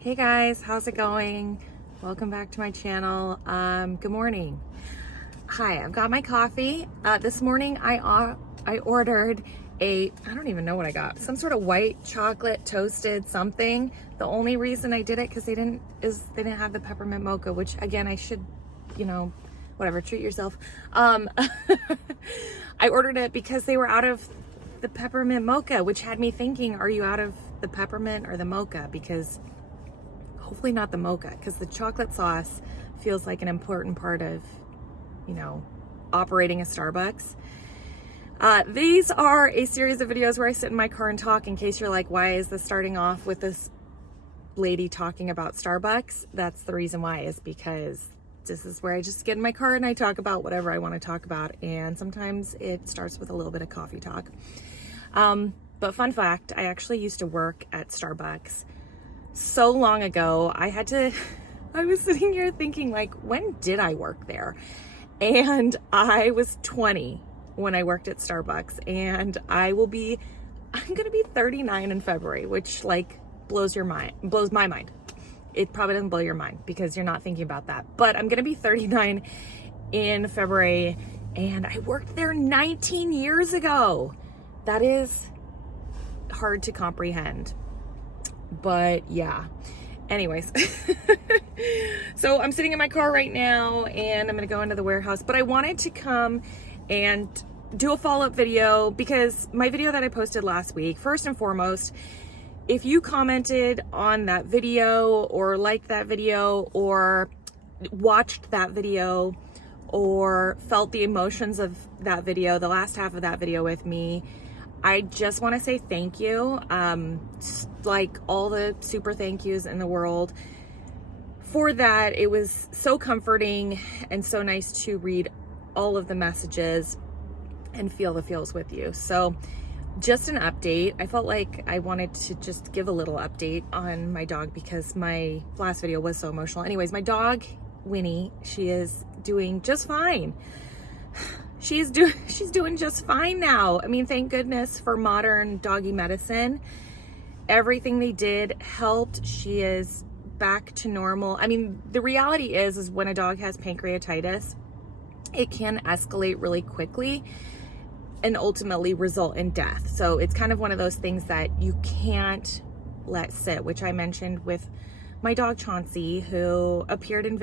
Hey guys, how's it going? Welcome back to my channel. Good morning. Hi, I've got my coffee. This morning I ordered I don't even know what I got, some sort of white chocolate toasted something. The only reason I did it because they didn't have the peppermint mocha, which again I should, whatever, treat yourself. I ordered it because they were out of the peppermint mocha, which had me thinking, are you out of the peppermint or the mocha? Because hopefully not the mocha, because the chocolate sauce feels like an important part of, operating a Starbucks. These are a series of videos where I sit in my car and talk, in case you're like, why is this starting off with this lady talking about Starbucks? That's the reason why, is because this is where I just get in my car and I talk about whatever I want to talk about. And sometimes it starts with a little bit of coffee talk. But fun fact, I actually used to work at Starbucks so long ago. I was sitting here thinking, like, when did I work there? And I was 20 when I worked at Starbucks, and I'm gonna be 39 in February, which blows my mind. It probably doesn't blow your mind because you're not thinking about that, but I'm gonna be 39 in February, and I worked there 19 years ago. That is hard to comprehend. But yeah, anyways. So I'm sitting in my car right now and I'm gonna go into the warehouse, but I wanted to come and do a follow-up video because my video that I posted last week, first and foremost, if you commented on that video or liked that video or watched that video or felt the emotions of that video, the last half of that video with me, I just want to say thank you. Like all the super thank yous in the world for that. It was so comforting and so nice to read all of the messages and feel the feels with you. So just an update. I felt like I wanted to just give a little update on my dog because my last video was so emotional. Anyways, my dog, Winnie, she is doing just fine. She's doing just fine now. I mean, thank goodness for modern doggy medicine. Everything they did helped. She is back to normal. I mean, the reality is when a dog has pancreatitis, it can escalate really quickly and ultimately result in death. So it's kind of one of those things that you can't let sit, which I mentioned with my dog Chauncey, who appeared in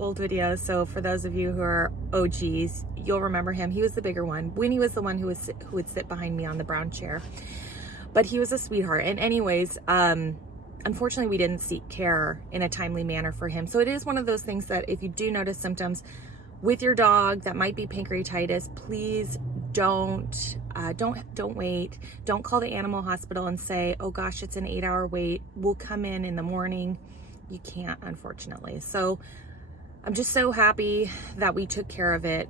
old videos. So for those of you who are OGs, you'll remember him. He was the bigger one. Winnie was the one who would sit behind me on the brown chair, but he was a sweetheart. And anyways, unfortunately we didn't seek care in a timely manner for him. So it is one of those things that if you do notice symptoms with your dog that might be pancreatitis, please don't wait. Don't call the animal hospital and say, oh gosh, it's an 8-hour wait, we'll come in the morning. You can't, unfortunately. So I'm just so happy that we took care of it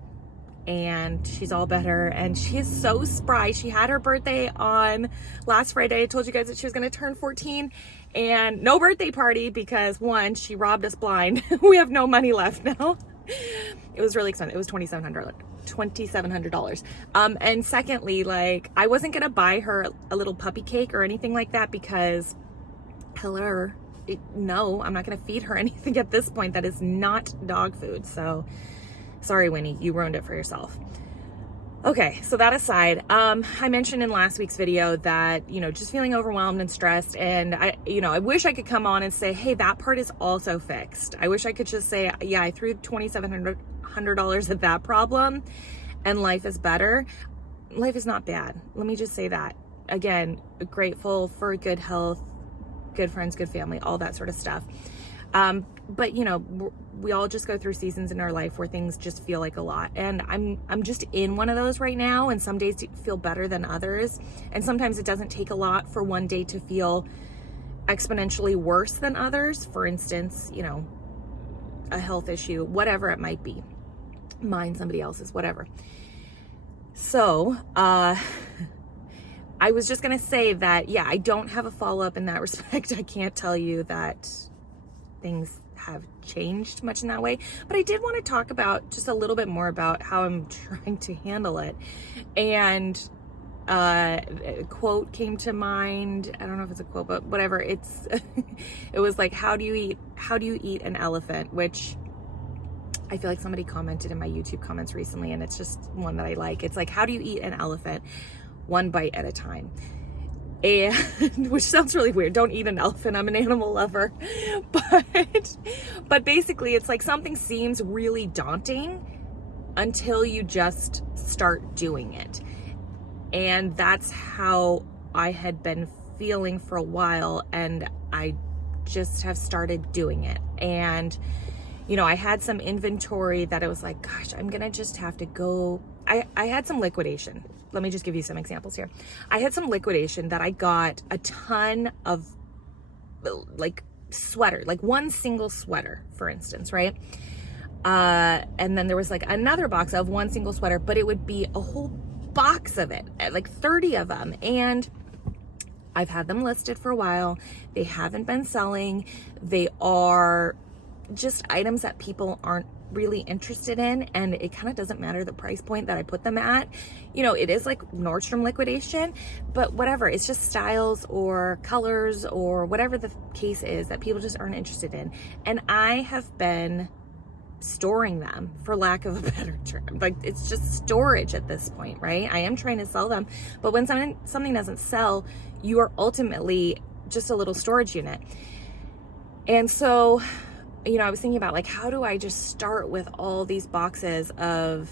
and she's all better and she is so spry. She had her birthday on last Friday. I told you guys that she was going to turn 14 and no birthday party because one, she robbed us blind. We have no money left now. It was really expensive. It was $2,700. And secondly, I wasn't going to buy her a little puppy cake or anything like that because no, I'm not going to feed her anything at this point that is not dog food. So sorry, Winnie, you ruined it for yourself. Okay, so that aside, I mentioned in last week's video that, just feeling overwhelmed and stressed. And I wish I could come on and say, hey, that part is also fixed. I wish I could just say, yeah, I threw $2,700 at that problem and life is better. Life is not bad. Let me just say that. Again, grateful for good health, good friends, good family, all that sort of stuff. But we all just go through seasons in our life where things just feel like a lot. And I'm just in one of those right now. And some days feel better than others. And sometimes it doesn't take a lot for one day to feel exponentially worse than others. For instance, a health issue, whatever it might be, mine, somebody else's, whatever. So, I was just going to say that, yeah, I don't have a follow-up in that respect. I can't tell you that things have changed much in that way, but I did want to talk about just a little bit more about how I'm trying to handle it. And A quote came to mind. I don't know if it's a quote, but whatever. It's it was like, how do you eat an elephant? Which I feel like somebody commented in my YouTube comments recently, and it's just one that I like. It's like, how do you eat an elephant? One bite at a time. And which sounds really weird. Don't eat an elephant. I'm an animal lover. But basically it's like something seems really daunting until you just start doing it. And that's how I had been feeling for a while, and I just have started doing it. And you know, I had some inventory that I was like, gosh, I'm gonna just have to go. I had some liquidation. Let me just give you some examples here. I had some liquidation that I got a ton of like sweater, like one single sweater, for instance, right? And then there was like another box of one single sweater, but it would be a whole box of it, like 30 of them. And I've had them listed for a while. They haven't been selling. They are just items that people aren't really interested in, and it kind of doesn't matter the price point that I put them at. You know, it is like Nordstrom liquidation, but whatever, it's just styles or colors or whatever the case is that people just aren't interested in. And I have been storing them, for lack of a better term. Like, it's just storage at this point, right? I am trying to sell them, but when something doesn't sell, you are ultimately just a little storage unit. And so, you know, I was thinking about like, how do I just start with all these boxes of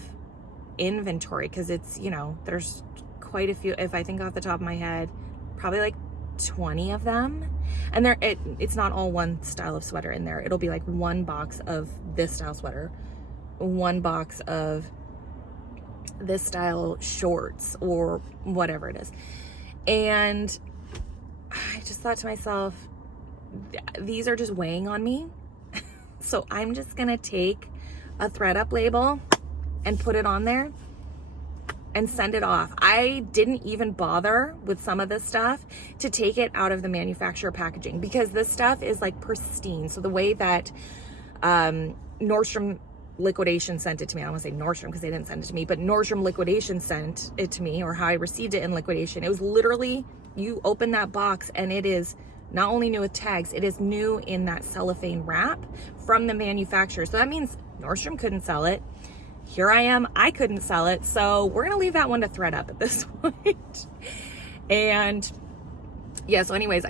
inventory? Because it's, you know, there's quite a few, if I think off the top of my head, probably like 20 of them. And it's not all one style of sweater in there. It'll be like one box of this style sweater, one box of this style shorts, or whatever it is. And I just thought to myself, these are just weighing on me. So I'm just gonna take a ThredUp label and put it on there and send it off. I didn't even bother with some of this stuff to take it out of the manufacturer packaging, because this stuff is like pristine. So the way that Nordstrom liquidation sent it to me, I don't want to say Nordstrom because they didn't send it to me, but Nordstrom liquidation sent it to me, or how I received it in liquidation, it was literally, you open that box and it is not only new with tags, it is new in that cellophane wrap from the manufacturer. So that means Nordstrom couldn't sell it. Here I am, I couldn't sell it. So we're gonna leave that one to ThredUp at this point. And yeah, so anyways,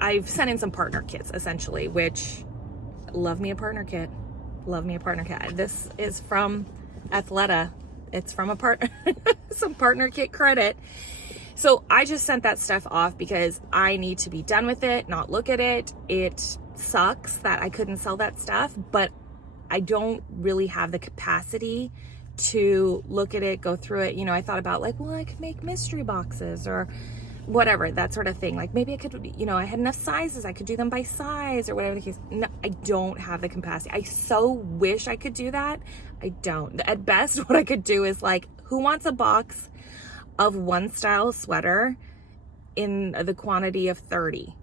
I've sent in some partner kits essentially, which, love me a partner kit. Love me a partner kit. This is from Athleta. It's from some partner kit credit. So I just sent that stuff off because I need to be done with it, not look at it. It sucks that I couldn't sell that stuff, but I don't really have the capacity to look at it, go through it. You know, I thought about like, well, I could make mystery boxes or whatever, that sort of thing. Like maybe I could, you know, I had enough sizes, I could do them by size or whatever the case. No, I don't have the capacity. I so wish I could do that. I don't. At best, what I could do is like, who wants a box of one style sweater in the quantity of 30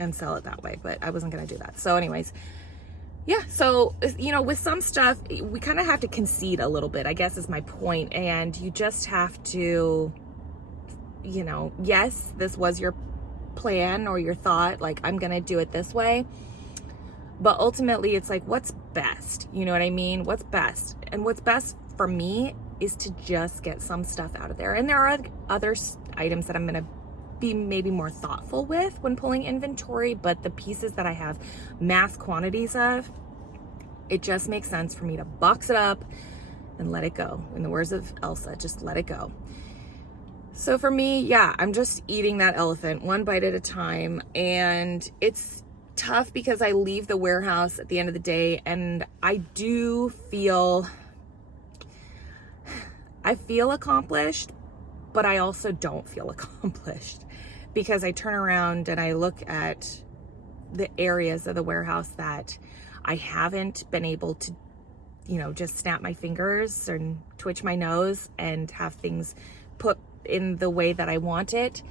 and sell it that way, but I wasn't gonna do that. So anyways, yeah, so, you know, with some stuff, we kind of have to concede a little bit, I guess is my point. And you just have to, you know, yes, this was your plan or your thought, like, I'm gonna do it this way. But ultimately, it's like, what's best? You know what I mean? What's best? And what's best for me is to just get some stuff out of there. And there are other items that I'm gonna be maybe more thoughtful with when pulling inventory, but the pieces that I have mass quantities of, it just makes sense for me to box it up and let it go. In the words of Elsa, just let it go. So for me, yeah, I'm just eating that elephant one bite at a time. And it's tough because I leave the warehouse at the end of the day and I do feel accomplished, but I also don't feel accomplished because I turn around and I look at the areas of the warehouse that I haven't been able to, you know, just snap my fingers and twitch my nose and have things put in the way that I want it.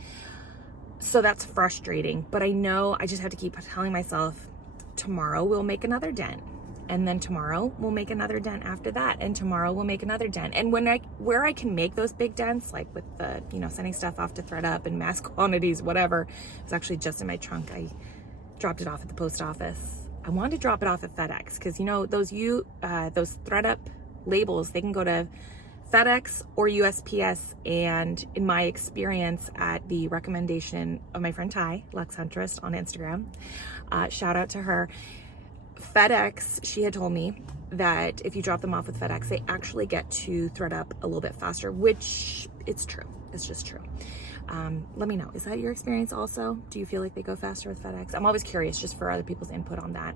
So that's frustrating, but I know I just have to keep telling myself tomorrow we'll make another dent. And then tomorrow we'll make another dent after that. And tomorrow we'll make another dent. And where I can make those big dents, like with the, sending stuff off to ThredUp and mass quantities, whatever. It's actually just in my trunk. I dropped it off at the post office. I wanted to drop it off at FedEx because, those ThredUp labels, they can go to FedEx or USPS. And in my experience, at the recommendation of my friend Ty, Lux Huntress on Instagram, shout out to her, FedEx, she had told me that if you drop them off with FedEx, they actually get to ThredUp a little bit faster, which it's true. It's just true. Let me know. Is that your experience also? Do you feel like they go faster with FedEx? I'm always curious just for other people's input on that.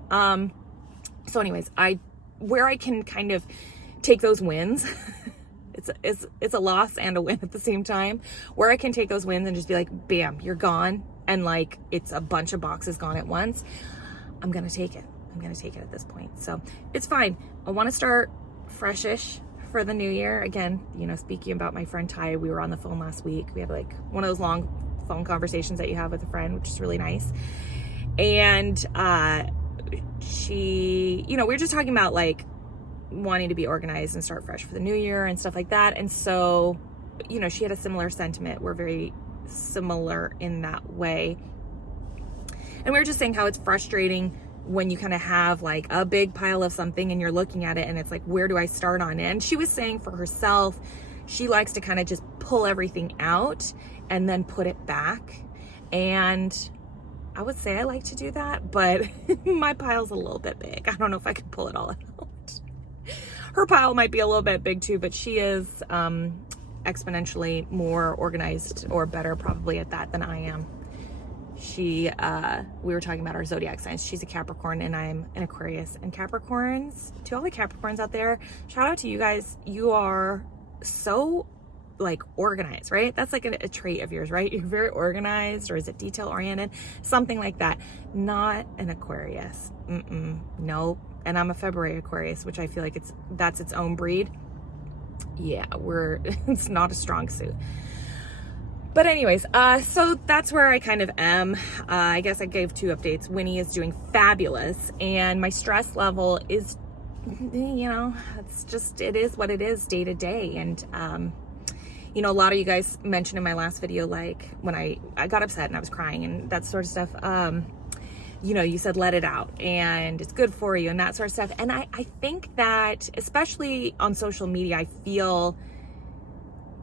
So anyways, where I can kind of take those wins, it's a loss and a win at the same time, where I can take those wins and just be like, bam, you're gone. And like, it's a bunch of boxes gone at once. I'm going to take it. I'm going to take it at this point. So it's fine. I want to start freshish for the new year. Again, speaking about my friend Ty, we were on the phone last week. We had like one of those long phone conversations that you have with a friend, which is really nice. And she, we were just talking about like wanting to be organized and start fresh for the new year and stuff like that. And so, she had a similar sentiment. We're very similar in that way. And we were just saying how it's frustrating when you kind of have like a big pile of something and you're looking at it and it's like, where do I start on it? And she was saying for herself, she likes to kind of just pull everything out and then put it back. And I would say I like to do that, but my pile's a little bit big. I don't know if I can pull it all out. Her pile might be a little bit big too, but she is exponentially more organized, or better probably at that, than I am. We were talking about our zodiac signs. She's a Capricorn and I'm an Aquarius. And Capricorns, to all the Capricorns out there, shout out to you guys. You are so like organized, right? That's like a trait of yours, right? You're very organized, or is it detail oriented? Something like that. Not an Aquarius. Nope. And I'm a February Aquarius, which I feel like that's its own breed. Yeah, it's not a strong suit. But anyways, so that's where I kind of am. I guess I gave 2 updates. Winnie is doing fabulous, and my stress level is, it is what it is day to day. And, a lot of you guys mentioned in my last video, like when I got upset and I was crying and that sort of stuff, you said, let it out and it's good for you and that sort of stuff. And I think that, especially on social media, I feel,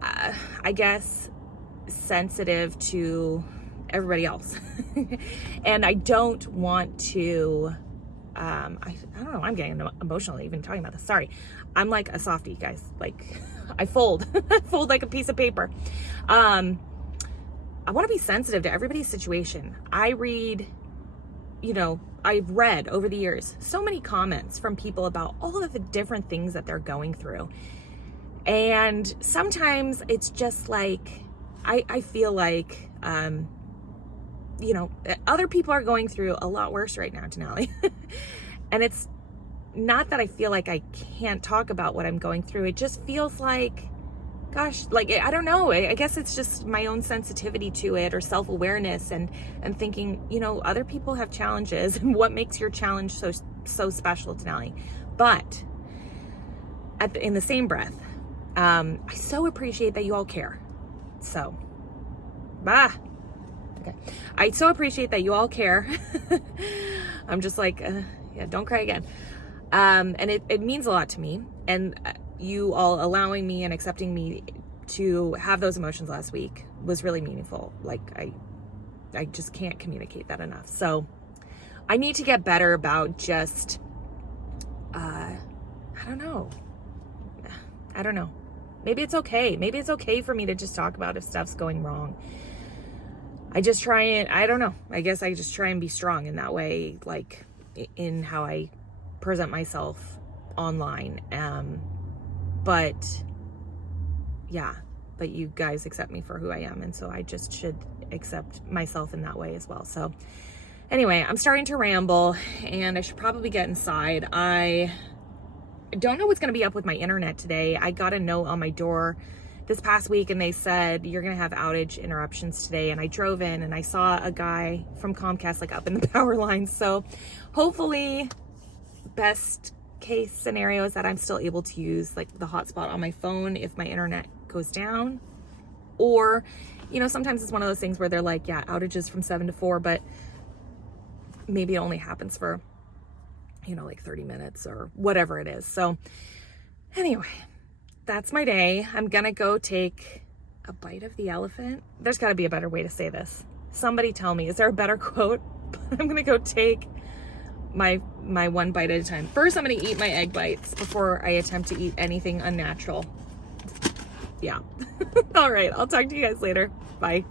I guess, sensitive to everybody else. And I don't want to, I don't know, I'm getting emotional even talking about this. Sorry. I'm like a softie, guys. Like I fold like a piece of paper. I want to be sensitive to everybody's situation. I've read over the years so many comments from people about all of the different things that they're going through. And sometimes it's just like, I feel like, other people are going through a lot worse right now, Denali. And it's not that I feel like I can't talk about what I'm going through. It just feels like, gosh, like, I don't know. I guess it's just my own sensitivity to it, or self-awareness, and thinking, other people have challenges, and what makes your challenge so special, Denali. But in the same breath, I so appreciate that you all care. So, okay. I so appreciate that you all care. I'm just like, yeah, don't cry again. And it means a lot to me. And you all allowing me and accepting me to have those emotions last week was really meaningful. Like, I just can't communicate that enough. So I need to get better about just, I don't know. Maybe it's okay. Maybe it's okay for me to just talk about if stuff's going wrong. I just try and, I don't know. I guess I just try and be strong in that way, like in how I present myself online. But you guys accept me for who I am. And so I just should accept myself in that way as well. So anyway, I'm starting to ramble and I should probably get inside. I don't know what's going to be up with my internet today. I got a note on my door this past week and they said, you're going to have outage interruptions today. And I drove in and I saw a guy from Comcast like up in the power lines. So hopefully, best case scenario is that I'm still able to use like the hotspot on my phone if my internet goes down. Or, you know, sometimes it's one of those things where they're like, yeah, outages from 7 to 4, but maybe it only happens for, you know, like 30 minutes or whatever it is. So anyway, that's my day. I'm gonna go take a bite of the elephant. There's gotta be a better way to say this. Somebody tell me, is there a better quote? I'm gonna go take my one bite at a time. First, I'm gonna eat my egg bites before I attempt to eat anything unnatural. Yeah. All right, I'll talk to you guys later. Bye.